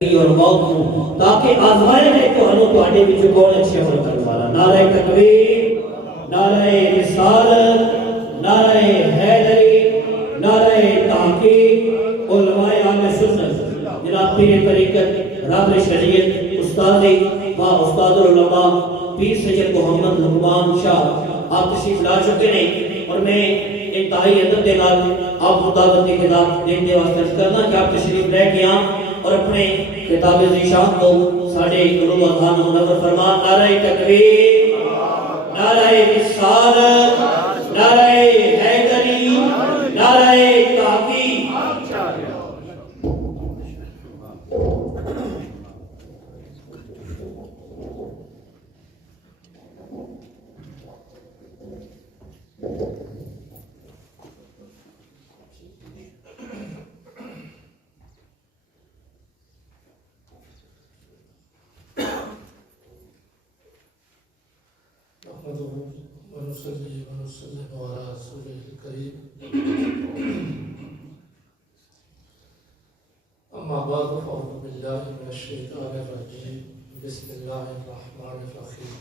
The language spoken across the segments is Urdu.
اور موت کو تاکہ آزمائے میں تو ہنو تو آنے بھی جو کون اچھے عمل کرنے والا نعرہ تکبیر، نعرہ رسالت، نعرہ حیدری، نعرہ تحقیق، علماء اہل سنت جناب پیر طریقت رابر شریعت استاد و استاد العلماء پیر سید محمد لقمان شاہ آپ تشریف لا چکے ہیں اور میں انتہائی ادب کے نال آپ کو دعوت کی خطاب دینے واسطے کرنا کہ آپ تشریف لے کے آئیں اور اپنے خطاب ذیشان کو ساڑھے قلوب اذہان منور فرمان نعرہ تکبیر، نعرہ رسالت، نعرہ حیدری، نعرہ تحقیق۔ ونصلي ونسلم على رسوله الكريم أما بعد فأعوذ بالله من الشيطان الرجيم بسم الله الرحمن الرحيم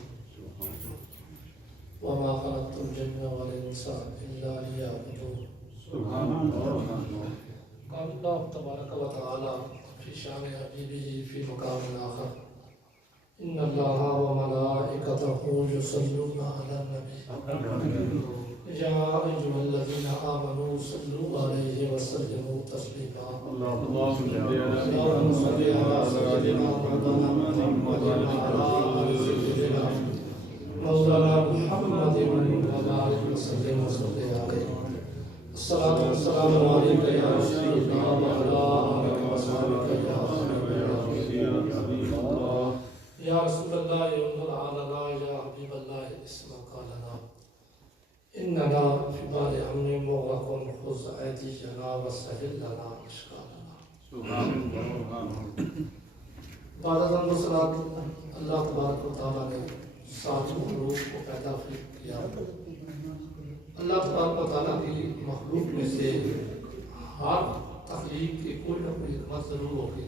وما خلقت الجن والإنس إلا ليعبدون سبحان الله قال الله تبارك وتعالى في شأن حبيبه في مقام آخر إن الله وملائكته يصلون على النبي يا أيها الذين آمنوا صلوا عليه وسلموا تسليما اللهم صل على سيدنا محمد وعلى آل سيدنا مولانا محمد وعلى آله وسلم عليه الصلاة والسلام عليك يا رسول الله وعلى آلك وصحبك يا يا رسول الله انظر علينا يا حبيب الله اسمك لنا إننا في بال أمن مغرق خذ أيدينا وسهل لنا إشكالنا سبحان الله بعد ذنب صلاة اللہ تبارک و تعالیٰ نے ساتوں حروف کو پیدا کیا۔ اللہ تبارک و تعالیٰ کی مخلوق میں سے ہر تخلیق کی کوئی نہ کوئی حکمت ضرور ہوگی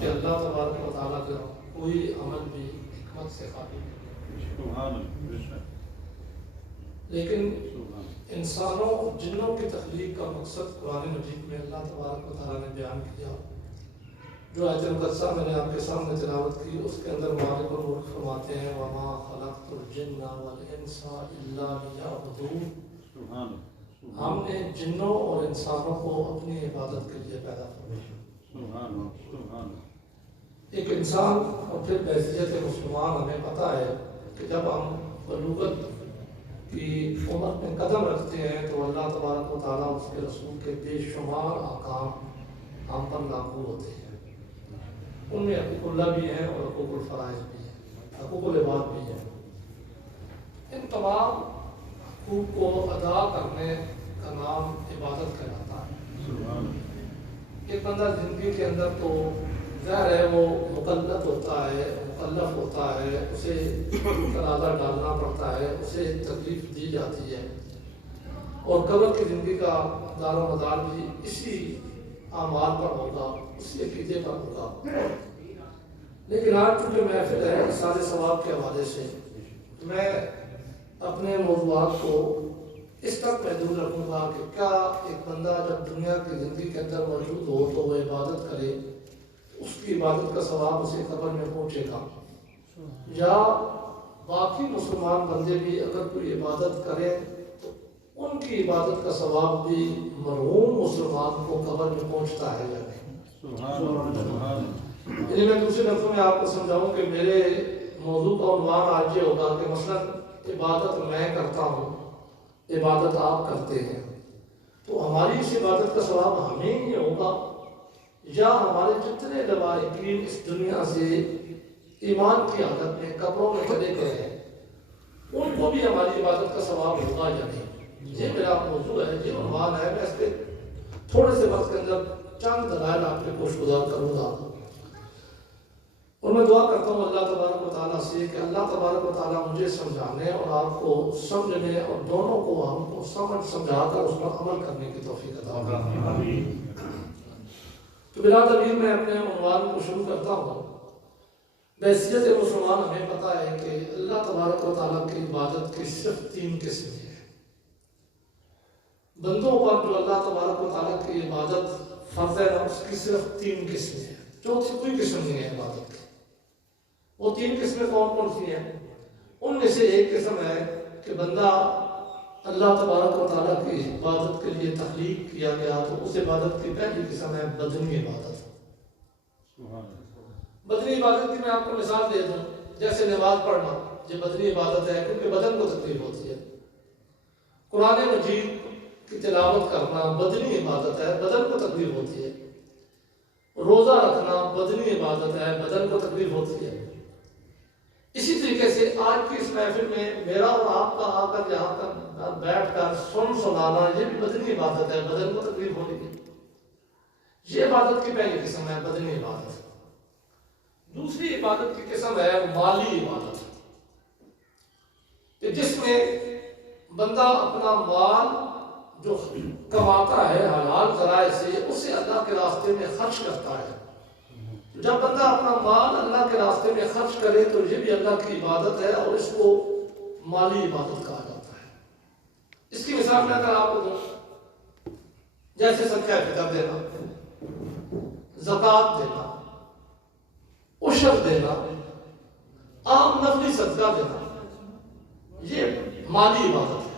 کہ اللہ تبارک و تعالیٰ کا کوئی عمل بھی حکمت سے خالی نہیں۔ لیکن انسانوں اور جنوں کی تخلیق کا مقصد قرآن مجید میں اللہ تبارک و تعالیٰ نے بیان کیا۔ جو آیت مقدسہ میں نے آپ کے سامنے تلاوت کی اس کے اندر مالک الملک فرماتے ہیں وَمَا خَلَقْتُ الْجِنَّ وَالْإِنسَ إِلَّا لِيَعْبُدُونِ، ہم نے جنوں اور انسانوں کو اپنی عبادت کے لیے پیدا فرمایا۔ ایک انسان اور پھر بحیثیت مسلمان ہمیں پتہ ہے کہ جب ہم بلوغت کی عمر میں قدم رکھتے ہیں تو اللہ تبارک و تعالیٰ اس کے رسول کے بے شمار احکام ہم پر لاگو ہوتے ہیں۔ ان میں حقوق اللہ بھی ہیں اور حقوق الفرائض بھی ہیں، حقوق العباد بھی ہیں۔ ان تمام حقوق کو ادا کرنے کا نام عبادت کہلاتا ہے۔ ایک بندہ زندگی کے اندر تو ظاہر ہے وہ مکلف ہوتا ہے، مکلف ہوتا ہے، اسے تقاضا ڈالنا پڑتا ہے، اسے تکلیف دی جاتی ہے اور قبر کی زندگی کا دار و مدار بھی اسی اعمال پر ہوگا، اسی عقیدے پر ہوگا۔ لیکن آج چونکہ محفل ہے احسان ثواب کے حوالے سے میں اپنے موضوعات کو اس تک محدود رکھوں گا کہ کیا ایک بندہ جب دنیا کی زندگی کے اندر موجود ہو تو وہ عبادت کرے، اس کی عبادت کا ثواب اسے قبر میں پہنچے گا، یا باقی مسلمان بندے بھی اگر کوئی عبادت کریں تو ان کی عبادت کا ثواب بھی مرحوم مسلمان کو قبر میں پہنچتا ہے یا نہیں۔ یعنی میں دوسرے لفظوں میں آپ کو سمجھاؤں کہ میرے موضوع کا عنوان آج یہ ہوگا کہ مثلا عبادت میں کرتا ہوں، عبادت آپ کرتے ہیں، تو ہماری اس عبادت کا ثواب ہمیں ہی ہوگا یا ہمارے جتنے لوائقین اس دنیا سے ایمان کی حالت میں قبروں میں چلے گئے ہیں ان کو بھی ہماری عبادت کا ثواب ہوگا یا نہیں۔ یہ میرا موضوع ہے، یہ عنوان ہے۔ میں اس کے تھوڑے سے وقت کے اندر چند دلائل آپ کے گوش گزار کروں گا اور میں دعا کرتا ہوں اللہ تبارک و تعالیٰ سے کہ اللہ تبارک و تعالیٰ مجھے سمجھانے اور آپ کو سمجھنے اور دونوں کو ہم کو سمجھا کر اس پر عمل کرنے کی توفیق عطا فرمائے۔ تو برادر میں اپنے عنوان کو شروع کرتا ہوں۔ بحیثیت مسلمان ہمیں پتہ ہے کہ اللہ تبارک و تعالیٰ کی عبادت کی صرف 3 قسمیں ہیں۔ بندوں پر جو اللہ تبارک و تعالیٰ کی عبادت فرض ہے اس کی صرف 3 قسمیں ہیں، چوتھی کوئی قسم نہیں ہے عبادت کی۔ وہ 3 قسمیں کون کون سی ہیں؟ ان میں سے ایک قسم ہے کہ بندہ اللہ تبارک و تعالیٰ کی عبادت کے لیے تخلیق کیا گیا، تو اس عبادت کی پہلی قسم ہے بدنی عبادت۔ بدنی عبادت کی میں آپ کو مثال دے دوں، جیسے نماز پڑھنا یہ بدنی عبادت ہے کیونکہ بدن کو تکلیف ہوتی ہے۔ قرآن مجید کی تلاوت کرنا بدنی عبادت ہے، بدن کو تکلیف ہوتی ہے۔ روزہ رکھنا بدنی عبادت ہے، بدن کو تکلیف ہوتی ہے۔ اسی طریقے سے آج کی اس محفل میں میرا اور آپ کا آ کر یہاں پر بیٹھ کر سنانا یہ بھی بدنی عبادت ہے، بدن کو تکلیف ہونے کی۔ یہ عبادت کی پہلی قسم ہے بدنی عبادت۔ دوسری عبادت کی قسم ہے مالی عبادت، کہ جس میں بندہ اپنا مال جو کماتا ہے حلال ذرائع سے اسے اللہ کے راستے میں خرچ کرتا ہے۔ جب بندہ اپنا مال اللہ کے راستے میں خرچ کرے تو یہ بھی اللہ کی عبادت ہے اور اس کو مالی عبادت کہا جاتا ہے۔ اس کی مثال میں اگر آپ کو دوں، جیسے صدقہ فطر دینا، زکوٰۃ دینا، عشر دینا، عام نفلی صدقہ دینا، یہ مالی عبادت ہے۔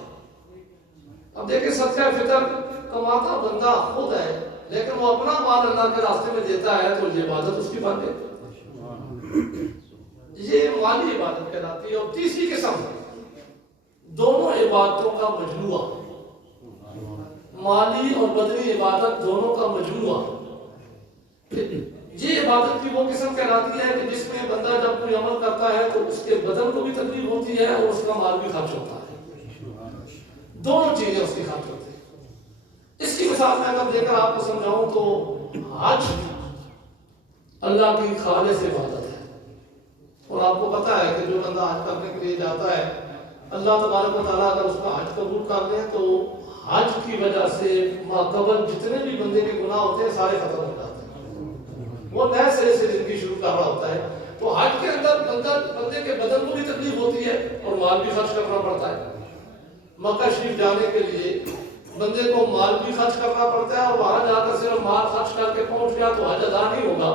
اب دیکھیں صدقہ فطر کماتا بندہ خود ہے لیکن وہ اپنا مال اللہ کے راستے میں دیتا ہے تو یہ عبادت اس کی بن گئی، یہ مالی عبادت کہلاتی ہے۔ اور تیسری قسم دونوں عبادتوں کا مجموعہ، مالی اور بدنی عبادت دونوں کا مجموعہ، یہ عبادت کی وہ قسم کہلاتی ہے کہ جس میں بندہ جب کوئی عمل کرتا ہے تو اس کے بدن کو بھی تکلیف ہوتی ہے اور اس کا مال بھی خرچ ہوتا ہے، دونوں چیزیں اس کی خرچ ہوتی ہیں۔ اس کی مثال میں اگر دے کر آپ کو سمجھاؤں تو حج اللہ کی خالص عبادت ہے، اور آپ کو پتا ہے کہ جو بندہ حج کرنے کے لیے جاتا ہے اللہ تبارک و تعالیٰ اگر اس کا حج قبول کر لیں تو حج کی وجہ سے ماقبل جتنے بھی بندے کے گناہ ہوتے ہیں سارے ختم ہو جاتے ہیں، وہ نئے سرے سے زندگی شروع کر رہا ہوتا ہے۔ تو حج کے اندر بندے کے بدن کو بھی تکلیف ہوتی ہے اور مال بھی خرچ کرنا پڑتا ہے۔ مکہ شریف جانے کے لیے بندے کو مال بھی خرچ کرنا پڑتا ہے اور وہاں جا کر صرف مال خرچ کر کے پہنچ گیا تو حج ادا نہیں ہوگا،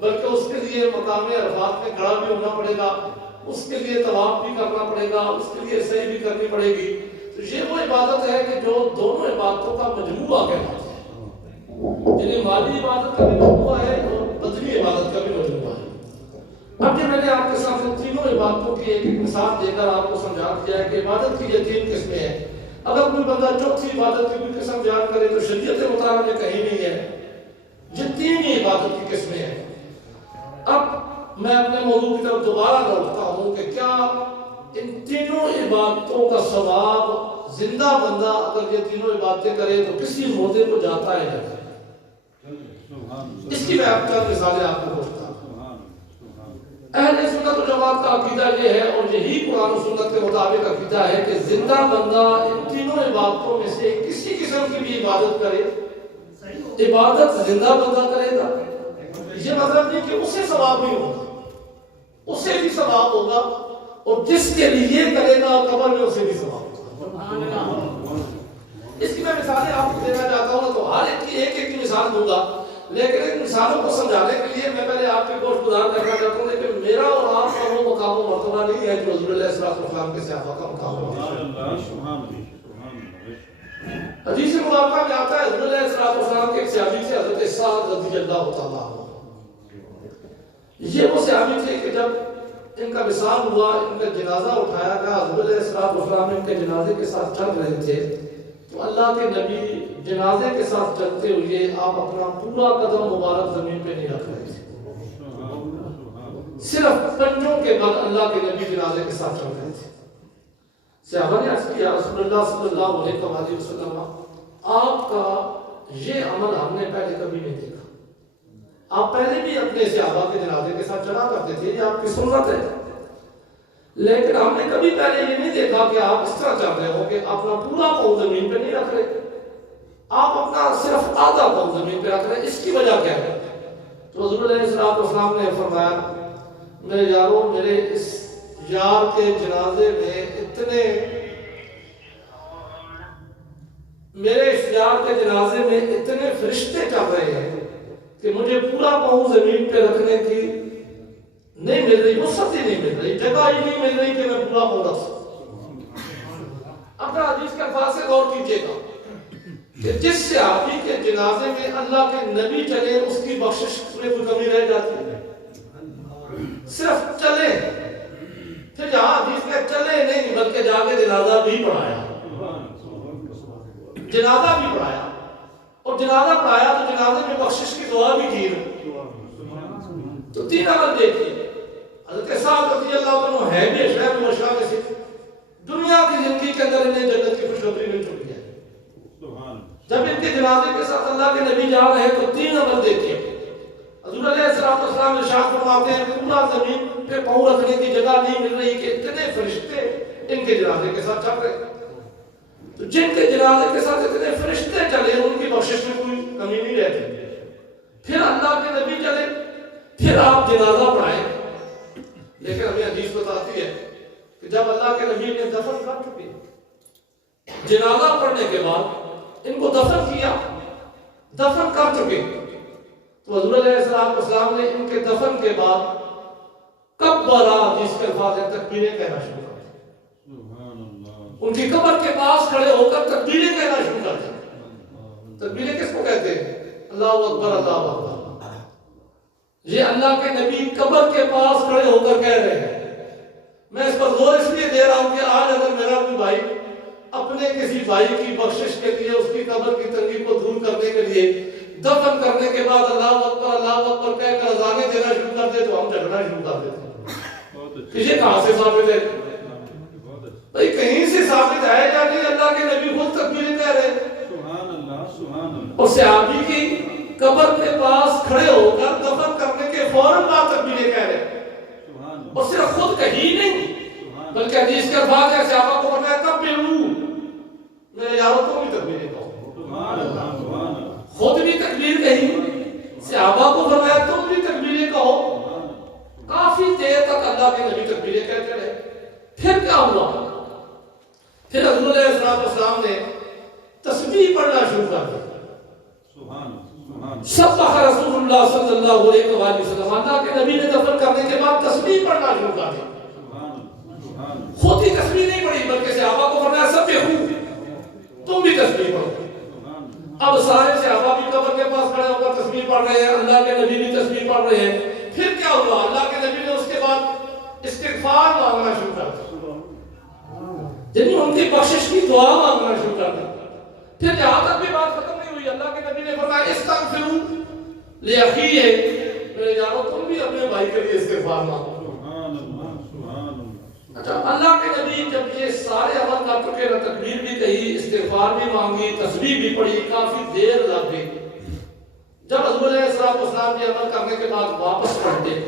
بلکہ اس کے لیے مقام عرفات میں کھڑا بھی ہونا پڑے گا، اس کے لیے طواف بھی کرنا پڑے گا، اس کے لیے سعی بھی کرنی پڑے گی۔ تو یہ وہ عبادت ہے کہ جو دونوں عبادتوں کا مجموعہ کہلاتا ہے، یعنی مالی عبادت کا بھی مجموعہ ہے اور بدنی عبادت کا بھی مجموعہ ہے۔ اب یہ میں نے آپ کے سامنے تینوں عبادتوں کی ایک مثال دے کر آپ کو سمجھا دیا ہے کہ عبادت کی یہ 3 قسمیں ہیں۔ اگر کوئی بندہ چوتھی عبادت کی کوئی قسم بیان کرے تو شریعت مطالعہ میں کہیں نہیں ہے، یہ 3 ہی عبادت کی قسمیں ہیں۔ اب میں اپنے موضوع کی طرف دوبارہ لوٹتا ہوں کہ کیا ان تینوں عبادتوں کا ثواب زندہ بندہ اگر یہ تینوں عبادتیں کرے تو کسی مردے کو جاتا ہے نہیں؟ اس کی میں آپ کا مثالیں آپ کو پوچھتا ہوں۔ اہل سنت و جماعت کا عقیدہ یہ ہے اور یہی قرآن و سنت کے مطابق عقیدہ ہے کہ زندہ بندہ ان تینوں عبادتوں میں سے کسی قسم کی بھی عبادت کرے، عبادت زندہ بندہ کرے گا، یہ مطلب نہیں کہ اسے ثواب نہیں ہوگا، اسے بھی ثواب ہوگا، اور جس کے لیے کرے گا قبر میں اسے بھی ثواب ہوگا۔ اس کی میں مثالیں آپ کو دینا چاہتا ہوں تو ہر ایک کی ایک مثال دوں گا، لیکن ان مثالوں کو سمجھانے کے لیے میں پہلے آپ کے گوش گزار کرنا چاہتا ہوں کہ میرا اور آپ کا وہ مقام و مرتبہ نہیں ہے جو حضور علیہ السلام کے صحابہ کا مقام و مرتبہ۔ حدیث مبارکہ میں آتا ہے حضور علیہ السلام کے ایک صحابی تھے حضرت سعد رضی اللہ تعالیٰ عنہ، یہ وہ صحابی تھے کہ جب ان کا وصال ہوا، ان کا جنازہ اٹھایا گیا، حضور علیہ السلام ان کے جنازے کے ساتھ چل رہے تھے تو اللہ کے نبی جنازے کے ساتھ چلتے ہوئے آپ اپنا پورا قدم مبارک زمین پہ نہیں رکھ رہے تھے، صرف پنجوں کے بعد اللہ کے نبی جنازے کے ساتھ چل رہے تھے۔ صحابہ نے عرض کیا رسول اللہ صلی اللہ علیہ وسلم آپ کا یہ عمل ہم نے پہلے کبھی نہیں دیکھا، آپ پہلے بھی اپنے صحابہ کے جنازے کے ساتھ چلا کرتے تھے، یہ آپ کی سنت ہے، لیکن ہم نے کبھی پہلے یہ نہیں دیکھا کہ آپ اس طرح چل رہے ہو کہ اپنا پورا پاؤں زمین پہ نہیں رکھ رہے، آپ اپنا صرف آدھا پاؤں زمین پہ رکھ رہے ہیں۔ اس کی وجہ کیا ہے؟ تو حضور علیہ السلام نے فرمایا میرے یاروں میرے اس یار کے جنازے میں اتنے فرشتے چل رہے ہیں کہ مجھے پورا پاؤں زمین پہ رکھنے کی نہیں مل رہی، وسعت ہی نہیں مل رہی، جگہ ہی نہیں مل رہی کہ میں پورا پاؤں رکھ سکوں۔ اپنا حدیث کے الفاظ سے غور کیجیے گا کہ جس صحابی کے جنازے میں اللہ کے نبی چلے اس کی بخشش میں کوئی کمی رہ جاتی ہے؟ صرف چلے، پھر جہاں حدیث میں چلے نہیں بلکہ جا کے جنازہ بھی پڑھایا، جنازہ بھی پڑھایا، اور جنازہ پڑھایا تو جنازے میں بخشش کی دعا بھی کی۔ تو تین عمل دیکھیے، حضرت سعد رضی اللہ عنہ ہے بھی شہر مشرق میں سے دنیا کی زندگی کے اندر انہیں جنت کی خوشخبری مل چکی ہے۔ جب ان کے جنازے کے ساتھ اللہ کے نبی جا رہے ہیں تو تین عمل دیکھیے۔ حضور علیہ السلام ارشاد فرماتے ہیں پورا زمین پہ پاؤں رکھنے کی جگہ نہیں مل رہی کہ اتنے فرشتے ان کے جنازے کے ساتھ چل رہے ہیں۔ تو جن کے جنازے کے ساتھ اتنے فرشتے چلے ان کی بخشش میں کوئی کمی نہیں رہتی۔ پھر اللہ کے نبی چلے، پھر آپ جنازہ پڑھائیں، لیکن ہمیں حدیث بتاتی ہے کہ جب اللہ کے نبی نے دفن کر چکے، جنازہ پڑھنے کے بعد ان کو دفن کیا، دفن کر چکے، تو حضور علیہ السلام نے ان کے دفن کے بعد کبرا، جس کے الفاظ ہیں تکبیریں کہنا شروع کر دیں۔ ان کی قبر کے پاس کھڑے ہو کر تکبیریں کہنا شروع کر دیں۔ تکبیریں کس کو کہتے ہیں؟ اللہ اکبر، اللہ اکبر۔ یہ اللہ کے نبی قبر کے پاس کھڑے ہو کر کہہ رہے ہیں۔ میں اس پر زور اس لیے دے رہا ہوں کہ آج اگر میرا کوئی بھائی اپنے کسی بھائی کی بخشش کے لیے اس کی قبر کی تنگی کو دور کرنے کے لیے دفن کرنے کے بعد اللہ اکبر کہہ کر اذانیں دینا شروع کر دے تو ہم جھگڑنا شروع کر دیتے ہیں کہ یہ کہاں سے ثابت ہے؟ بھائی کہیں سے ثابت ہے یا نہیں؟ اللہ کے نبی خود تکبیریں کہہ رہے ہیں، اور صحابی کی قبر کے پاس کھڑے ہو کر دفن کرنے کے فوراً بعد تکبیریں کہہ رہے ہیں، اور صرف خود کہی نہیں بلکہ حدیث کے الفاظ ہے صحابہ کو فرمایا کبروا، میرے یاروں کو بھی تکبیریں کہو۔ خود بھی تکبیر کہی، صحابہ کو فرمایا تم بھی تکبیریں کہو۔ کافی دیر تک اللہ کے نبی تکبیریں کہتے رہے۔ پھر کیا ہوا؟ پھر حضور علیہ السلام نے تسبیح پڑھنا شروع کر دیا۔ سبح رسول اللہ صلی اللہ علیہ وسلم، اللہ کے نبی نے دفن کرنے کے بعد تسبیح پڑھنا شروع کر دیا۔ خود ہی تسبیح نہیں پڑھی بلکہ صحابہ کو فرمایا سبحوا، تم بھی تسبیح پڑھو۔ اب سارے صحابہ بھی قبر کے پاس کھڑے ہو کر تسبیح پڑھ رہے ہیں، اللہ کے نبی بھی تسبیح پڑھ رہے ہیں۔ پھر کیا ہوا؟ اللہ کے نبی نے اس کے بعد استغفار مانگنا شروع کر دیا، یعنی ان کی بخشش کی دعا مانگنا شروع کر دیا۔ پھر جہاں تک بھی بات ختم نہیں ہوئی اللہ کے نبی نے فرمایا استغفروا لاخیہ، میرے یارو تم بھی اپنے بھائی کے لیے استغفار مانگو۔ اچھا، اللہ کے نبی جب یہ سارے عمل کر چکے، تکبیر بھی کہی، استغفار بھی مانگی، تسبیح بھی پڑھی، کافی دیر لگ گئی۔ جب حضور علیہ السلام یہ عمل کرنے کے بعد واپس پلٹے،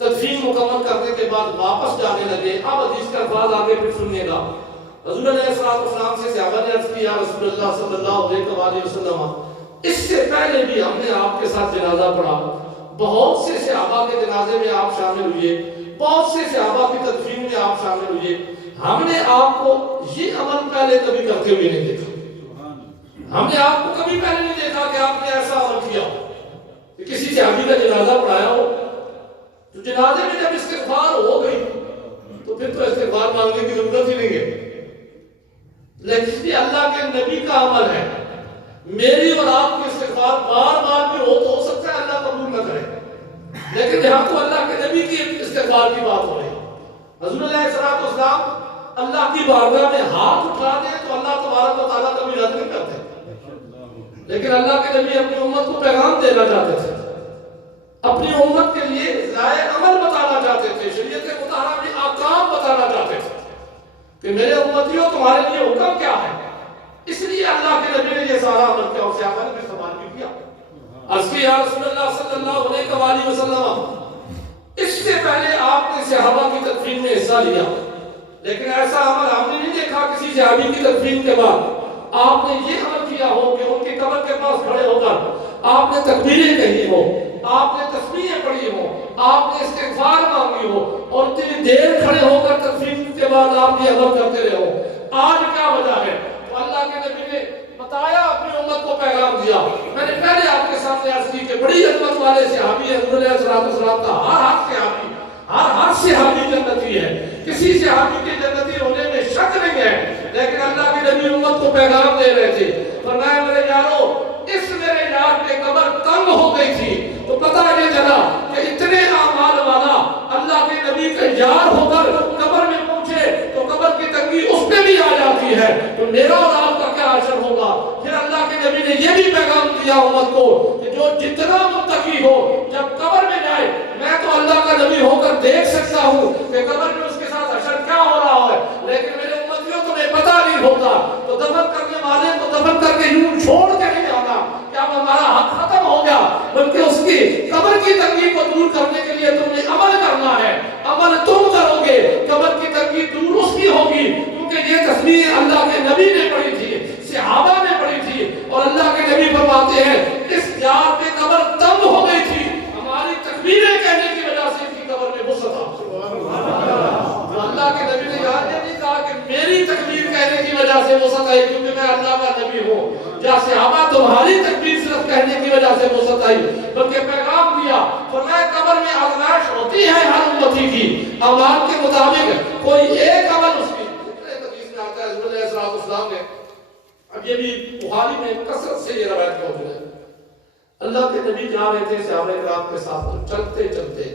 تدفین مکمل کرنے کے بعد واپس جانے لگے، اب حدیث کا الفاظ آگے پھر سنیے گا۔ حضور علیہ السلام سے صحابہ نے عرض کیا رسول اللہ صلی اللہ علیہ وسلم، اس سے پہلے بھی ہم نے آپ کے ساتھ جنازہ پڑھا، بہت سے صحابہ کے جنازے میں آپ شامل ہوئے، بہت سے صحابہ کی تدفین میں آپ شامل ہوئے، ہم نے آپ کو یہ عمل پہلے کبھی کرتے ہوئے نہیں دیکھا، ہم نے آپ کو کبھی پہلے نہیں دیکھا کہ آپ نے ایسا عمل کیا کہ کسی صحابی کا جنازہ پڑھایا ہو۔ تو جنازے میں جب استغفار ہو گئی تو پھر تو استغفار مانگنے کی ضرورت ہی نہیں ہے، لیکن یہ اللہ کے نبی کا عمل ہے۔ میری اور آپ کی استغفار بار بار بھی ہو تو ہو سکتا ہے اللہ قبول نہ کرے، لیکن یہاں تو اللہ کے نبی کی استغفار کی بات ہو رہی ہے۔ حضور علیہ السلام اللہ کی بارگاہ میں ہاتھ اٹھا دیں تو اللہ تبارک و تعالیٰ کبھی رد نہیں کرتے، لیکن اللہ کے نبی اپنی امت کو پیغام دینا چاہتے تھے، اپنی امت کے لیے رائے عمل بتانا چاہتے تھے، شریعت مطہرہ میں احکام بتانا چاہتے تھے کہ میرے امتیوں تمہارے لیے حکم کیا ہے۔ اس لیے اللہ کے نبی نے یہ سارا عمل کیا، اور صحابہ نے بھی سوال بھی کیا، عرض کی یا رسول اللہ صلی اللہ علیہ وسلم، اس سے پہلے آپ نے صحابہ کی تدفین میں حصہ لیا، لیکن ایسا عمل ہم نے نہیں دیکھا کسی صحابی کی تدفین کے بعد آپ نے یہ عمل کیا ہو کہ ان کی قبر کے پاس کھڑے ہو کر آپ نے تکبیریں کہی ہو، آپ نے تسبیحیں پڑھی ہو، آپ نے استغفار مانگی ہو اور اتنی دیر کھڑے ہو کر تسبیح کے بعد آپ یہ عمل کرتے رہے ہو، آج کیا وجہ ہے؟ تو اللہ کے نبی نے بتایا، اپنی امت کو پیغام دیا۔ میں نے پہلے آپ کے سامنے عرض کی کہ بڑی عظمت والے صحابی ہیں حضور علیہ السلام کا ہر صحابی جنتی ہے، کسی صحابی کے جنتی ہونے میں شک نہیں ہے، لیکن اللہ کے نبی امت کو پیغام دے رہے تھے۔ فرمایا میرے یارو، اس میرے یار پہ قبر تنگ ہو گئی تھی تو پتہ یہ چلا کہ اتنے اعمال والا اللہ کے نبی کا یار ہو کر قبر میں پہنچے تو قبر کی تنگی اس پہ بھی آ جاتی ہے، تو میرا اور آپ کا کیا حشر ہوگا؟ پھر اللہ کے نبی نے یہ بھی پیغام دیا امت کو کہ جو جتنا متقی ہو جب قبر میں جائے، میں تو اللہ کا نبی ہو کر دیکھ سکتا ہوں کہ قبر میں اس کے ساتھ حشر کیا ہو رہا ہے، لیکن میرے امتیوں تمہیں پتہ نہیں ہوتا، تو دفن کرنے والے کو دفن کر کے یوں چھوڑ کے نہیں آنا کہ اب ہمارا حق ختم ہو گیا، بلکہ اس کی قبر کی تنگی کو دور کرنے کے لیے تم نے عمل کرنا ہے، عمل تم کرو گے، قبر کی تنگی دور اس کی ہوگی، کیونکہ یہ تصویر اللہ کے نبی نے پڑھی تھی، صحابہ نے پڑھی تھی، اور اللہ کے نبی فرماتے ہیں اس یار پہ قبر تنگ ہو گئی تھی، ہماری تکبیریں کہنے کی وجہ سے اس کی قبر میں وسعت آ گئی۔ اللہ کے نبی نے یاد نہیں کہا کہ میری تکبیر کہنے کی وجہ سے وسعت آئی کیونکہ میں اللہ کا نبی ہوں، یا صحابہ تمہاری تکبیر صرف کہنے کی وجہ سے وسعت آئی، بلکہ پیغام دیا، فرمایا قبر میں آزمائش ہوتی ہے ہر امتی کی، اعمال کے مطابق کوئی ایک عمل اس کی، حدیث میں آتا ہے حضرت علیہ السلام نے، اب یہ بھی بخاری میں کثرت سے یہ روایت موجود ہے، اللہ کے نبی جا رہے تھے صحابہ کرام کے ساتھ چلتے چلتے،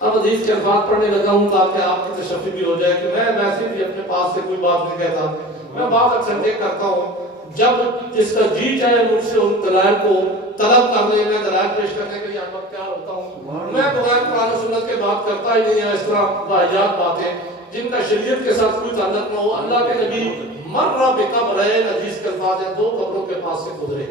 اب حدیث کے الفاظ پڑھنے لگا ہوں تاکہ آپ کی تشفی بھی ہو جائے کہ میں ویسے بھی اپنے پاس سے کوئی بات نہیں کہتا، میں بات اکثر یہ کرتا ہوں جب جس کا جی چاہے مجھ سے ان دلائل کو طلب کر لے، میں دلائل پیش کرنے کے لیے آپ وقت تیار ہوتا ہوں، میں بغیر قرآن و سنت کے بات کرتا ہی نہیں ہے، اس طرح واحجات باتیں جن کا شریعت کے ساتھ کوئی تعلق نہ ہو۔ اللہ کے نبی مر بقبرین، حدیث کے الفاظ ہیں، دو قبروں کے پاس سے گزرے۔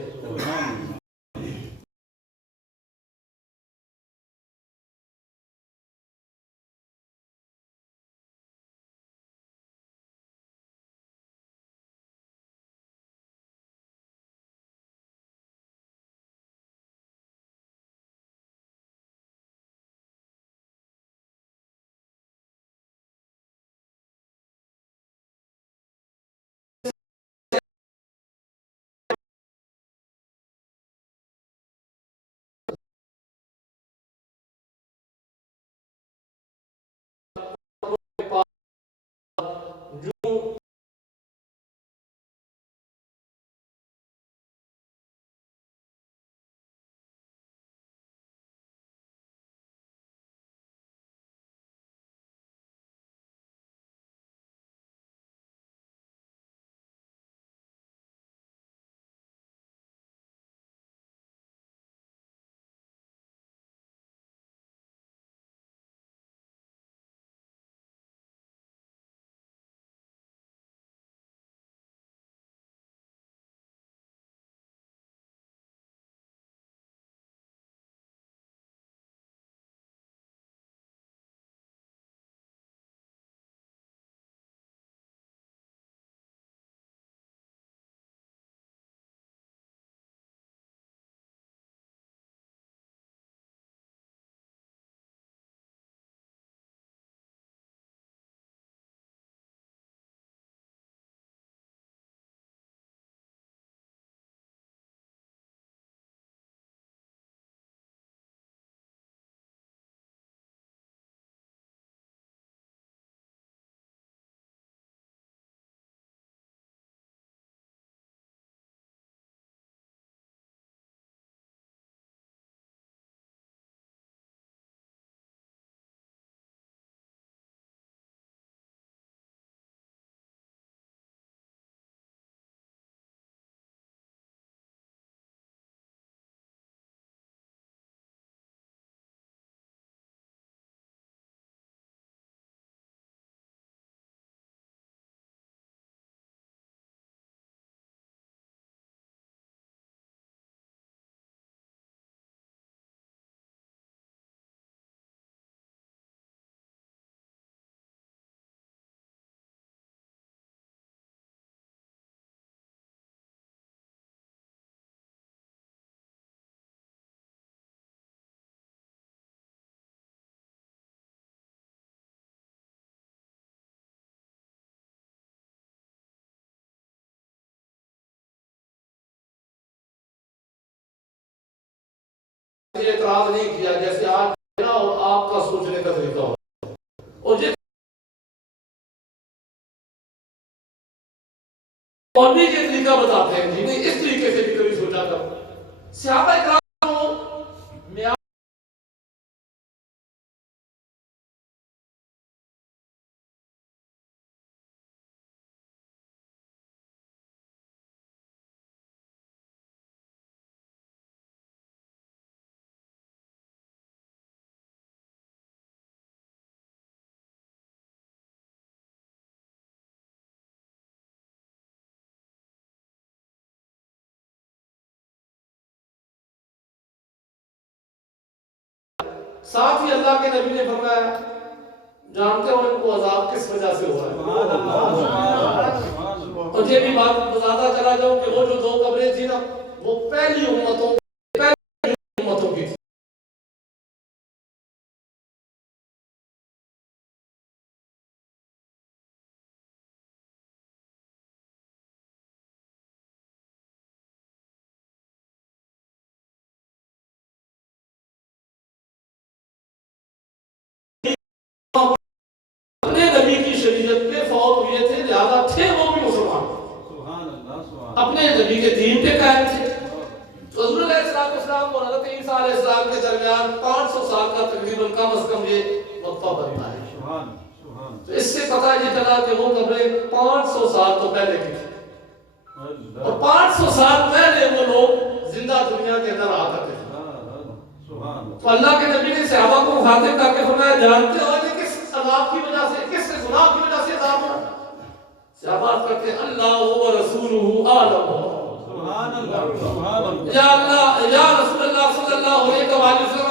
یہ اعتراض نہیں کیا جیسے آج میرا اور آپ کا سوچنے کا طریقہ ہو اور یہ قومی کے طریقہ بتاتے ہیں جی نہیں اس طریقے سے بھی کبھی سوچا کر صحابہ کرام میں ساتھ ہی اللہ کے نبی نے فرمایا جانتے ہو ان کو عذاب کس وجہ سے ہو رہا ہے اور یہ بھی بات بتاتا چلا جاؤں کہ وہ جو دو قبریں تھی نا وہ پہلی امتوں کی تھی اپنے نبی کی شریعت پہ فوت ہوئے تھے لہذا تھے وہ بھی مسلمان اپنے نبی کے دین پہ قائم تھے حضور علیہ السلام اور حضرت عیسیٰ علیہ السلام کے درمیان 500 سال کا تقریباً کم از کم یہ وقفہ بنتا ہے تو اس سے پتہ یہ چلا کہ وہ قبریں 500 سال تو پہلے کی تھی اور 500 سال پہلے وہ لوگ زندہ دنیا کے اندر آ کرتے تھے تو اللہ کے نبی نے صحابہ کو مخاطب کر کے فرمایا جانتے ہو کہ کس عذاب کی وجہ سے کس گناہ کی وجہ سے عذاب ہوا صحابہ کہتے ہیں اللہ و رسولہ عالم یا اللہ یا رسول اللہ صلی اللہ علیہ وسلم